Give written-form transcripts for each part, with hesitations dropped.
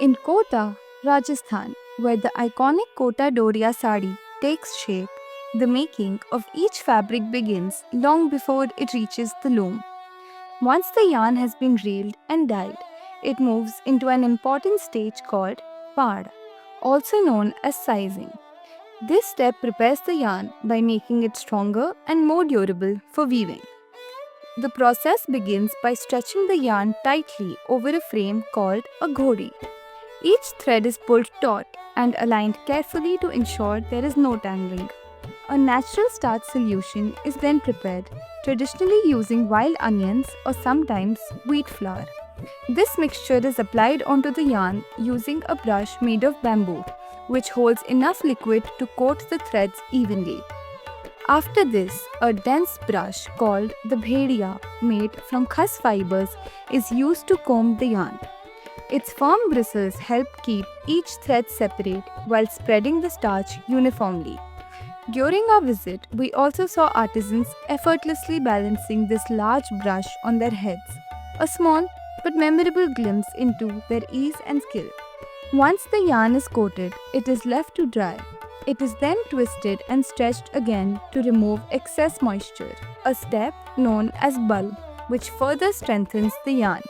In Kota, Rajasthan, where the iconic Kota Doria sari takes shape, the making of each fabric begins long before it reaches the loom. Once the yarn has been reeled and dyed, it moves into an important stage called pad, also known as sizing. This step prepares the yarn by making it stronger and more durable for weaving. The process begins by stretching the yarn tightly over a frame called a ghodi. Each thread is pulled taut and aligned carefully to ensure there is no tangling. A natural starch solution is then prepared, traditionally using wild onions or sometimes wheat flour. This mixture is applied onto the yarn using a brush made of bamboo, which holds enough liquid to coat the threads evenly. After this, a dense brush called the bhediya, made from khas fibers, is used to comb the yarn. Its firm bristles help keep each thread separate while spreading the starch uniformly. During our visit, we also saw artisans effortlessly balancing this large brush on their heads, a small but memorable glimpse into their ease and skill. Once the yarn is coated, it is left to dry. It is then twisted and stretched again to remove excess moisture, a step known as bal, which further strengthens the yarn.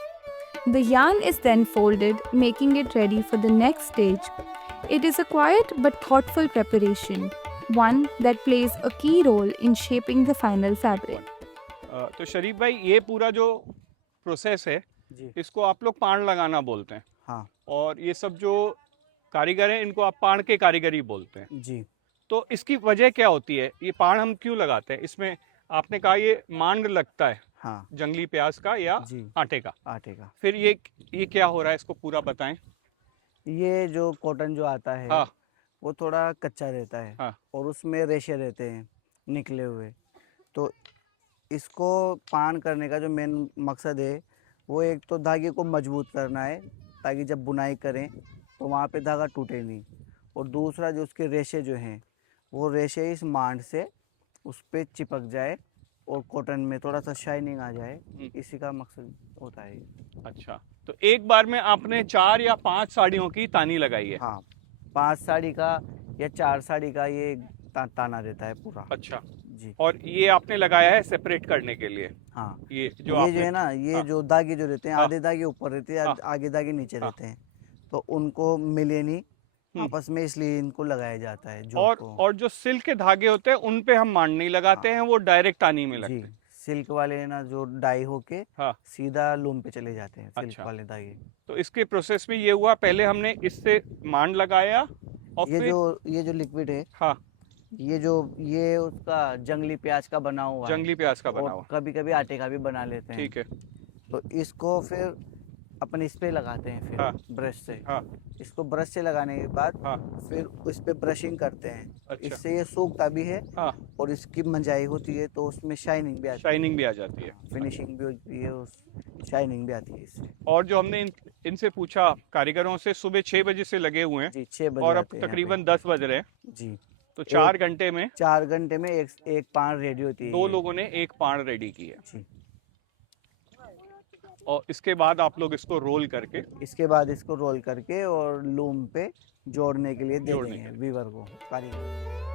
The yarn is then folded, making it ready for the next stage. It is a quiet but thoughtful preparation, one that plays a key role in shaping the final fabric. तो शरीफ भाई, ये पूरा जो process है जी इसको आप लोग पाण लगाना बोलते हैं, हाँ और ये सब जो कारीगर हैं इनको आप पाण के कारीगरी बोलते हैं। जी तो इसकी वजह क्या होती है, ये पाण हम क्यों लगाते हैं? इसमें आपने कहा ये मांड लगता है हाँ जंगली प्याज का या जी आटे का, आटे का। फिर ये क्या हो रहा है, इसको पूरा बताएं। ये जो कॉटन जो आता है हाँ वो थोड़ा कच्चा रहता है हाँ और उसमें रेशे रहते हैं निकले हुए। तो इसको पान करने का जो मेन मकसद है वो एक तो धागे को मजबूत करना है ताकि जब बुनाई करें तो वहाँ पे धागा टूटे नहीं, और दूसरा जो उसके रेशे जो हैं वो रेशे इस मांड से उस पर चिपक जाए और कॉटन में थोड़ा सा शाइनिंग आ जाए, इसी का मकसद होता है ये। अच्छा, तो एक बार में आपने 4 या 5 साड़ियों की तानी लगाई है? हाँ 5 साड़ी का या 4 साड़ी का ये ताना रहता है पूरा। अच्छा, जी और ये आपने लगाया है सेपरेट करने के लिए? हाँ ये जो ये आपने जो है ना ये हाँ, जो धागे जो रहते हैं हाँ, आधे धागे ऊपर रहते हैं हाँ, आगे धागे नीचे हाँ, रहते हैं, तो उनको मिले नहीं हम्म। आपस में, इसलिए इनको लगाया जाता है जोड़ को। और जो सिल्क के धागे होते हैं उन पे हम मांड नहीं लगाते हाँ हैं, वो डायरेक्ट तानी में लगते जी हैं। सिल्क वाले ना जो डाई होके हाँ, सीधा लूम पे चले जाते हैं सिल्क अच्छा, वाले धागे। तो इसके प्रोसेस में ये हुआ, पहले हमने इससे मांड लगाया और ये फिर जो लिक्विड है हाँ ये उसका जंगली प्याज का बना हुआ है, जंगली प्याज का बना और हुआ, कभी कभी आटे का भी बना लेते हैं। ठीक है। तो इसको फिर अपन इस पे लगाते हैं फिर हाँ ब्रश से। हाँ इसको ब्रश से लगाने के बाद हाँ फिर इस पे ब्रशिंग करते हैं। अच्छा इससे ये सूखता भी है हाँ, और इसकी मंजाई होती है तो उसमें शाइनिंग भी आती शाइनिंग भी आ जाती है। है, फिनिशिंग भी होती है, उस शाइनिंग भी आती है इससे। और जो हमने इनसे पूछा कारीगरों से, सुबह 6 बजे से लगे हुए हैं जी 6 बजे और अब आते हैं यहाँ तकरीबन 10 बज रहे हैं, पे। जी तो 4 घंटे में 4 घंटे में एक पान रेडी होती है। 2 लोगों ने एक पाण रेडी की है। जी और इसके बाद आप लोग इसको रोल करके इसके बाद इसको रोल करके और लूम पे जोड़ने के लिए दे जोड़ने देंगे वीवर को, कारीगर।